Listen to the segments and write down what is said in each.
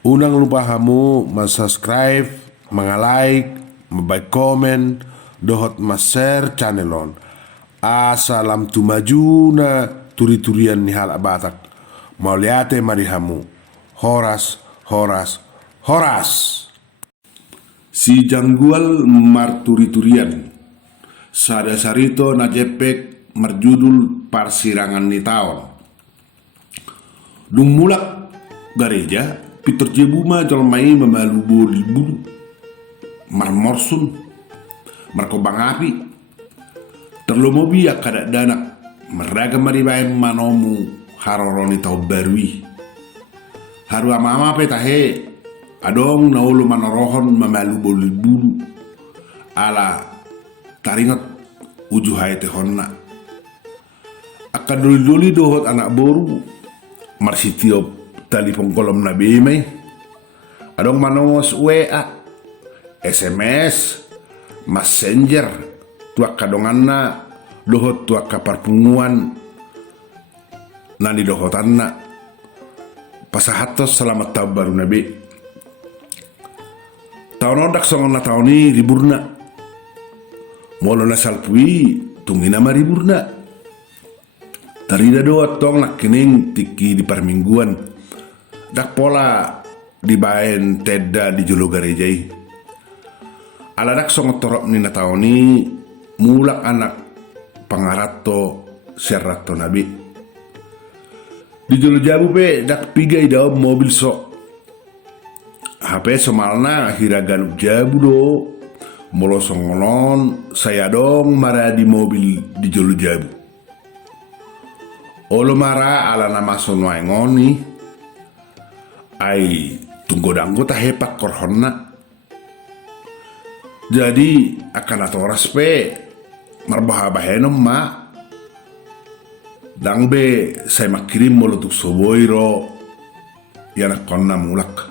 Unang lupa kamu subscribe, like, komen, dohot share channelon. Asalam tumajuna turi-turian ni hal batak. Mau liate mari hamu. Horas, horas, horas. Si janggual marturi-turian. Sada sarito na jepek marjudul parsirangan ni taon. Dumulak gareja Peter Jebuma jalmai memalu boli bulu marmorsun markobang api terlomobi akada danak meraga maribae manomu haroroni tau barwi haru ama petahe adong naulu manorohon memalu boli bulu ala taringat uju haete honna akadoli dohot anak boru marsitiop telepon kolom nabi may adong manongos WA SMS Messenger tuak kadongan na dohot tuak kaparpunguan nani dohotan na pasahatos selamat tahun baru nabi tahun odak songon na tahun ni riburna molo na salpui tungina mariburna tarida doa tong nak kening tiki di parmingguan dak pola di baen teda di jolo garejai ala dak songo torok ni na taoni mulak anak pangarato serrato nabi di jolo jabu pe dak piga idao mobil sok HP somalna hiragan jabu do molo songonon saya dong mara di mobil di jolo jabu olo mara ala nama sonwai ngoni ai tunggu danggo ta hepak korhonna jadi akan atoras pe marbahabahenom ma dangbe saya makirim molotuk soboiro yana konna mulak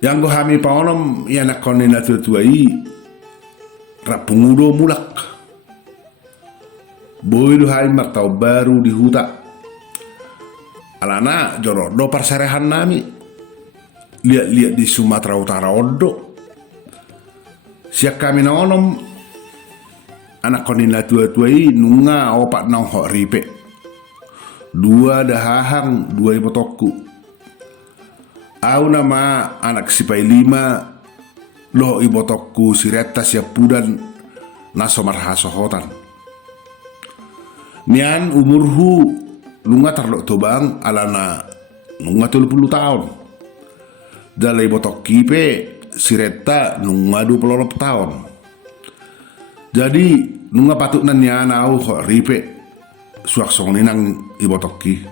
yang go hami paonom yana konni na tuai rapungudo mulak boy do hai martau baru di huta alana joro do parsarehan nami lihat di Sumatera Utara odo siak kami naonom anak konina tua-tuai nunga opak nang hok ripe dua dahahang dua ibotokku au nama anak sipai lima lo ibotokku sireta siap pudan nasomar hasohotan nian umurhu lunga tarlok tobang alana lunga 30 tahun dalai botok kipe sireta lunga 26 tahun jadi lunga patut nan nian au kok ripe suak song ninang ibotoki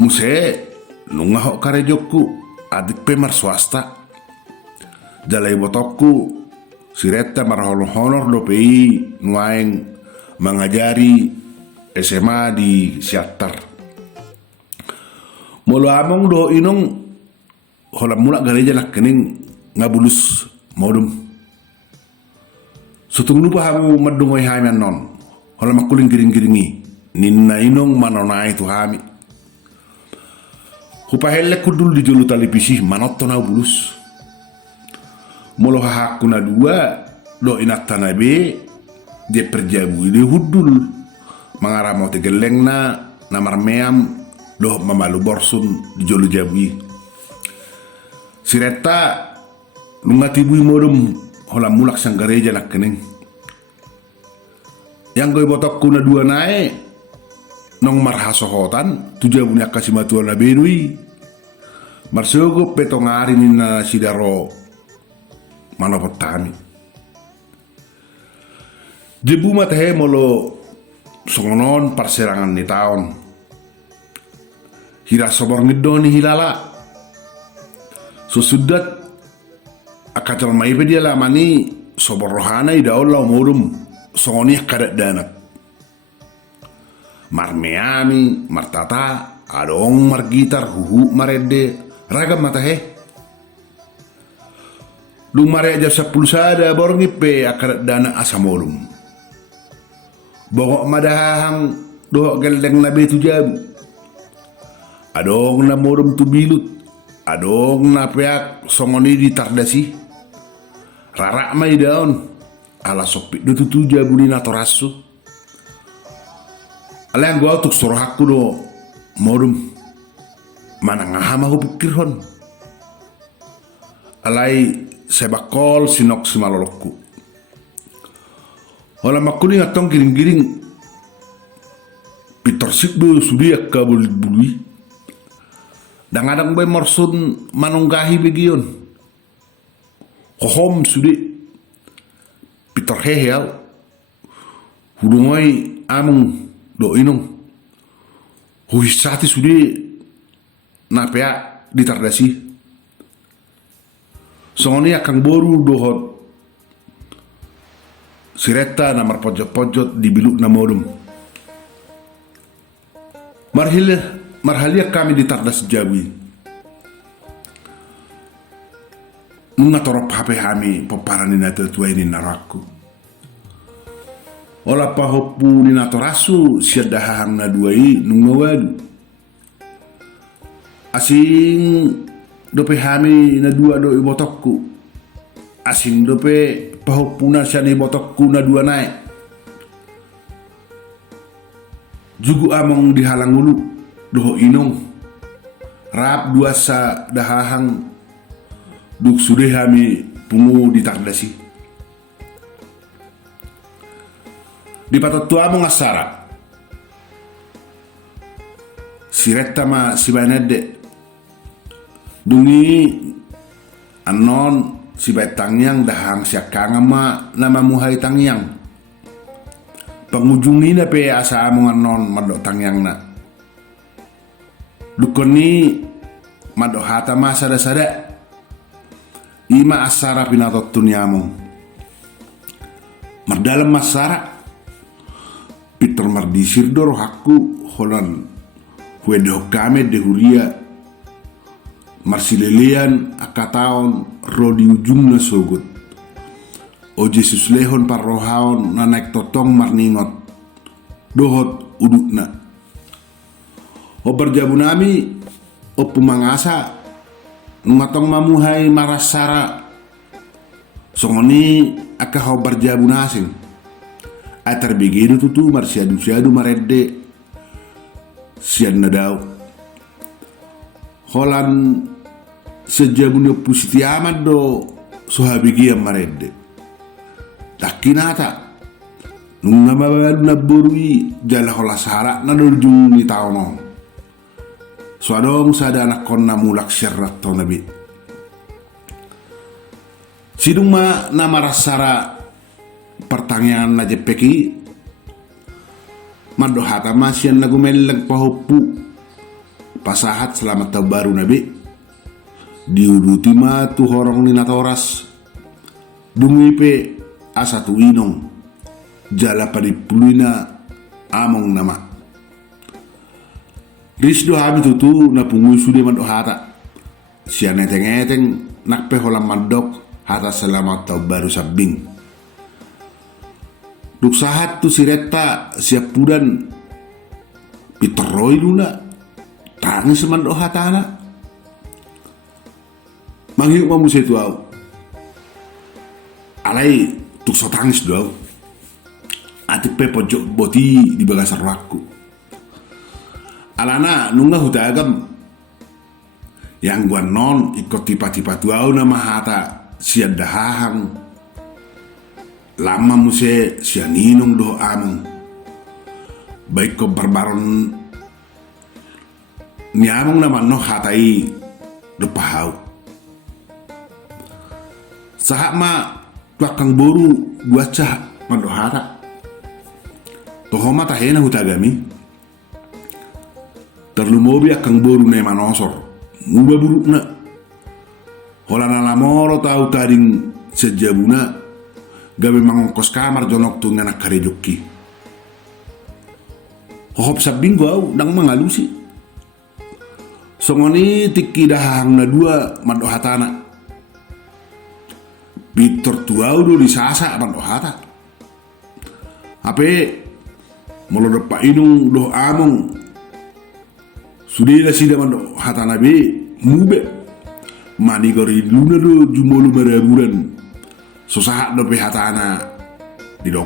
muse lunga hok karejokku adik pe mar swasta dalai botokku sireta mar honor do pei nuaeng mengajari SMA di Siatar. Molo among do inong holam mulak gareja nak kening ngabulus modum. Sutung lupa hamu madungoy hamian non. Holam makuling giring-giringi. Ninna inong manonai tu hami. Hupahelle kudul di julu televisi manotto na bulus. Molo hahakuna dua do inatana be dia perjabu ini hudul mengarah mau tegeleng na namar meam doh mamalu borsun di jolu jabui sireta lungati bui modum holam mulak sang gereja nak kening yang gue botok kuna dua nae nong marhasohotan tujabu nya kasih matuan na bedui marsogo petongari nina sidaro manopotami jebu matahe molo songonon parserangan ni taon hira sobor ngedoni hilala susudat akacal mai pe dia lamani sobor rohana ida Allah murum songoni kadat danak marmeami martata adong margitar huhu marede ragam matahe lumare aja 10 sada borngi pe akadat dana asamolum bokok madahang dohok geldeng nabi tu jabu Adong na modom tu bilut, adong na peak songoni di tardasi. Rarak mai daon, ala sopit do tutuja buni na torasu. Ala yang gua tuk soroh aku do modom, mana ngahama ko pikirhon. Alai sebakol sinok simalolokku. Ola makuni ngatong giring-giring, pitor sikdo sudi akka buli. Dan adang bay morsun manunggahi begion. Kohom sudi pitor heheal. Hudungoy among do inong. Huisati sudi napea ditardasi. Songoni akang boru dohot. Sireta na marpojot-pojot di biluk na modum. Marhalia kami ditardas jawi. Nunga torop HP kami peparani na tetua ini naraku. Ola pahopu ni natorasu siadahang na duai nunga wadu. Asing dope kami na dua do ibotokku. Asing dope pahopu na siya ni ibotokku na dua naik. Jugu among dihalang ulu. Doho inong rap dua sa dahahang duk sudah kami pungu ditardasi di patot tua mo ngasara sireta ma si banede dungi anon si tangyang dahang siakanga ma nama muhai tangyang pengujungi na pe asa among anon madok tangyang na Dukoni madohata masada-sada ima asara pinatot tunyamong mardalam masara Peter mardisir doro hakku holan wedo kame dehuria marsilelean akataon rodi ujungna sogut o Jesus lehon parrohaon na naik totong marningot dohot udukna o berjabu nami o pumangasa numatong mamuhay marasara songoni akahaw berjabu nasin ay terbigido tutu marsiadu maredde siad na daw holan sejabu na pusiti amad do suhabigi ang maredde takinata nung namabad na burui jala hola sara na dulujung ni tao no Suadong sada anak kon na mulak syarat to nabi. Sidung ma na marasara pertanyaan na jepeki. Madohata masyan na gumelag pahupu. Pasahat selamat tabaru nabi. Diuduti ma tu horong ni natoras. Dungipe asa tu inong. Jala padipulina among nama. Risdo habi tutu na punguy sudi mandok hata. Siya neteng-eteng nakpe holam mandok hata selamat tau baru sabing. Duk sahat tu sireta siap pudan piteroi luna tangis mandok hata na. Mangyuk mamu setu au. Alai tuk so tangis do au. Atipe pojok boti di bagasar wakku. Alana nunga hutagam yang gua non ikut tiba-tiba tuau nama hata sian dahahang lama muse sian inung do amung baik ko barbaron niamong nama no hatai do pahau sahak ma tuakang boru gua cah mando hata tohoma tahena hutagami terlumobi akang boru ne manosor muba buruk na holana lamoro tau taring sejabuna gawe mangongkos kamar jonok tu nganak karejoki hohop sabing au dang mangalusi songoni tiki dahang na dua madohatana Victor tuau do disasa madohata ape molodop pa inung do among Sudila sida mando hatana be mube mani gori luna do jumolu maraburan so sahat do pe hatana didok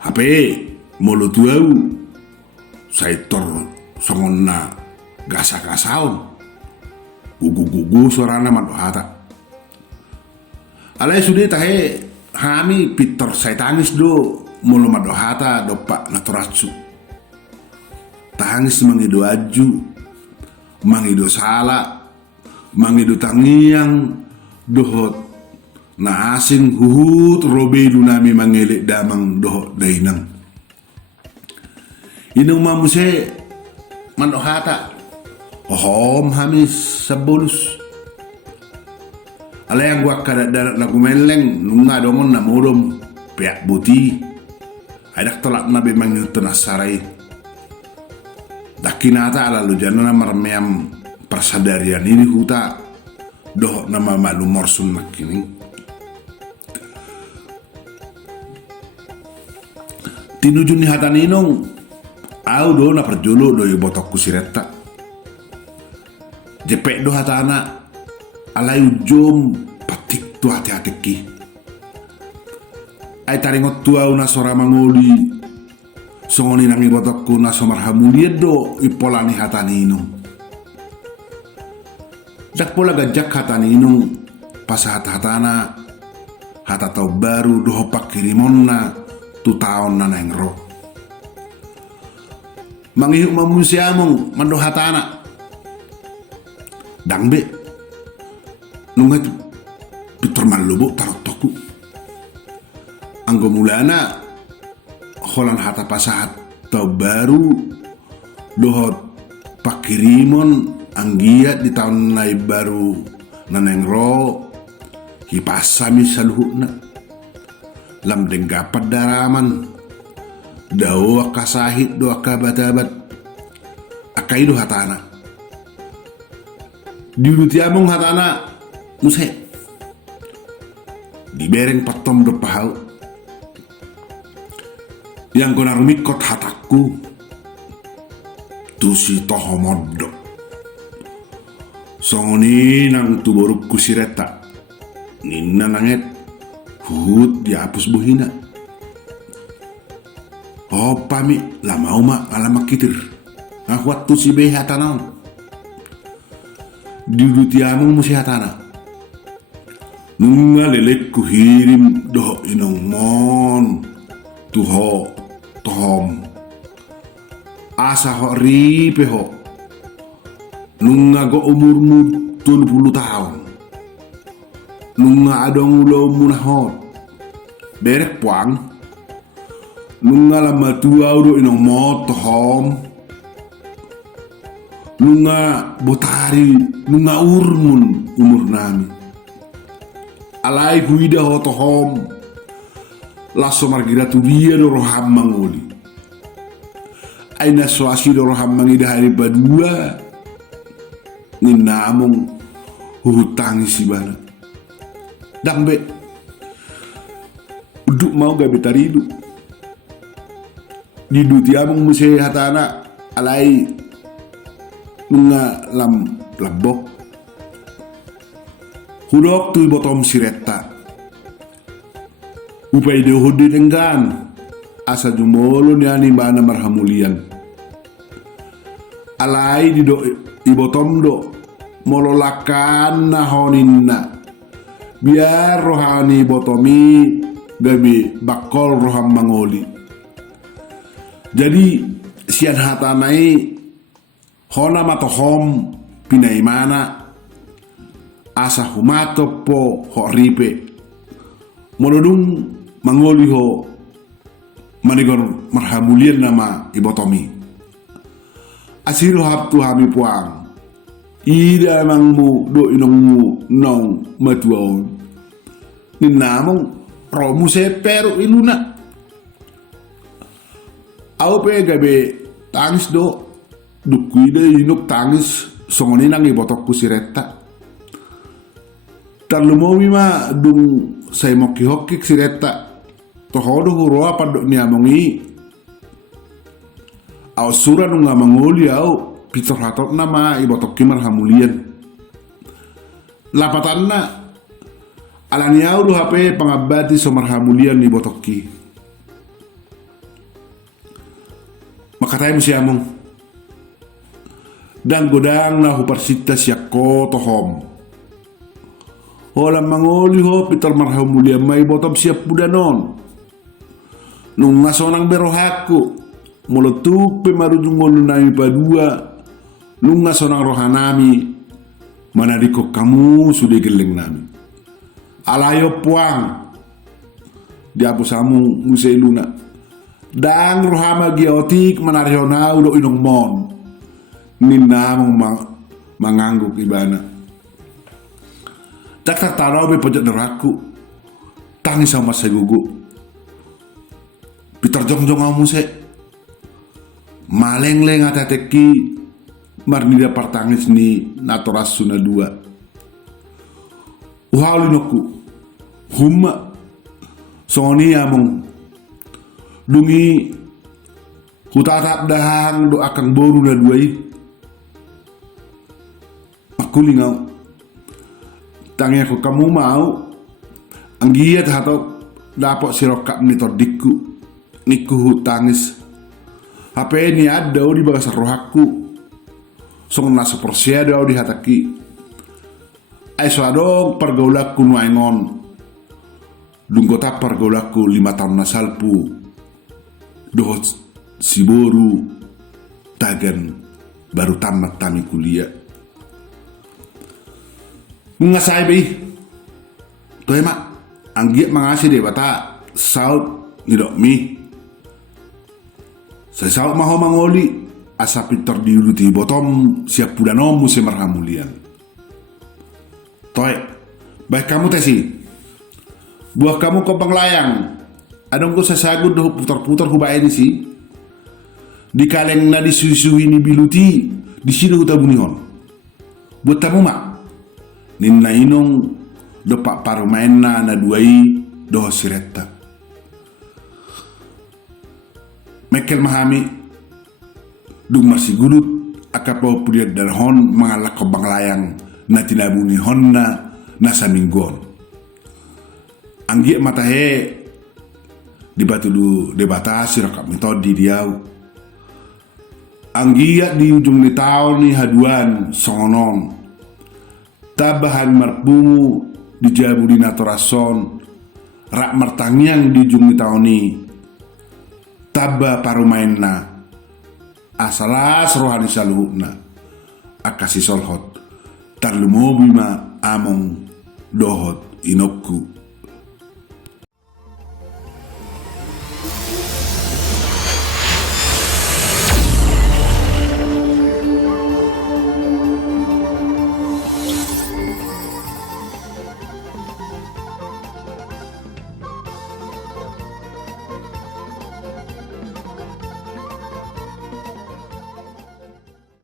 hape molo tuau saitor songonna gasa-gasaon gugu-gugu sorana mando hata alai sudah tahe hami pitor saya tangis do molo mando hata do pak naturatsu tangis mangido aju mangido sala mangido tangiang dohot na asing huhut robe dunami mangele damang dohot dainang inung mamuse mando hata hom hamis sabulus ala yang gua kada darat na gumeleng nunga domon na modom peak buti adak tolak na be mangil tenasarai dakinata ala lu janana marmeam persadarian ini huta doh nama malu morsum nakini tinuju ni hatan inong au do na perjolo do botok kusireta jepek do hatana alai ujum patik tu hati-hati ki ai taringot tua una sora mangoli songoni nangi botokku na somar hamuliet do ipolani hatani inung dak pola gajak hatani inung pas hatana hata tau baru do hopak kirimonna tu taon na nengro mangihuk mamusiamong mando hatana dangbe nungat pitor malubo tarot toku anggo mulana holan hata pasahat tau baru dohot pakirimon anggiat di tahun nai baru nanengro hipasami saluhukna lam denggapat daraman dawa kasahit doa kabatabat akai do hatana diulutiamong hatana mushe dibereng patom do pahau yang kona rumikot hataku tusi tohomodo songoni nang tuboruk kusireta ninna nanget hut dihapus buhina oh pami lama uma alamak kitir ngakuat tusi behi hatana diulutiamong musi hatana nunga lelek ku hirim doh inong mon tuho tom asa ho ripe ho nunga go umurmu 70 tahun nunga adong ulo munahot berek puang nunga lama tua do inong mo tohom nunga botari nunga urmun umur nami alai huida hotohom lasso margira tu dia do roham mangoli aina soasi do roham mangida hari badua ni namong hutang si bana dambe uduk mau gabe taridu diduti among muse hatana alai nunga lam labok hudok tu botom sireta upay de hudi denggan asa jumolo ni ani bana marhamulian alai di do ibotom do mololakan na honinna biar rohani botomi gabi bakol roham mangoli jadi sian hatanai hona matohom pinai mana asa humato po ho ripe molodung mangoli ho manigor marhamulian nama ibotomi asiru haptu hami puang ida mangmu do inongmu nong matuaon ninamong romu seperu iluna au pe gabe tangis do dukuide inuk tangis songoni nang ibotok kusireta tarlumowi ma dung say moki-hokik sireta tohodo huroa padok niamongi Au sura nunga mangoli au pitor hatot nama ibotok kimar hamulian. Lapatanna alani au du HP pangabati somar hamulian ibotok ki. Makatay mo siya mong dan godang na huparsita siya ko tohom. Hola mangoli ho pitor marhamulian may botom siya pudanon. Nung ngasonang berohaku molotuk pemarujung ngolu nami padua lunga sonang rohanami manadiko kamu sudah geleng nami alayo puang diapo samu musai luna dang rohama giotik manarionau do inong mon ninna mangangguk ibana tak taraw be pojok neraku tangi sama segugu pitar jongjong amu se maleng-leng ata teki marnida partangis ni natoras suna dua. Uhalinoku humma soni among dungi hutatap dahang do akang boru na duai. Aku lingau tangi aku kamu mau anggiat hatok dapok sirokap ni tordikku niku hutangis HP ini ada di bagas rohaku song nasa persia ada di hataki ay suadong pergaulaku nuaingon dunggota pergaulaku 5 tahun nasalpu dohot siboru tagan baru tamat tami kuliah ngasai bi toh emak anggiat mengasih deh bata saut nidok mi saya saut maho mangoli asa pitor diuluti botom siap pudanom musim marhamulian. Toy, baik kamu tesi. Buah kamu kopang layang. Adong ko sasagun do putar-putar ko ba ini sih? Di kaleng na disusuhi ni biluti di sini huta bunihon. Buat tamu mak. Ninna inong do pak parumain na duai do sireta. Mekel mahami dung masih gulut akapau pudiat dan hon mengalak kobang layang na tinabuni honna nasa minggon anggi matahe di batu du debatasi rakap metode diau anggia di ujung di tahun ni haduan songonon tabahan marpungu di jabu di natorason rak martangyang di ujung di tahun ni taba parumainna asalas rohani saluhna akasi solhot tarlumobi ma among dohot inokku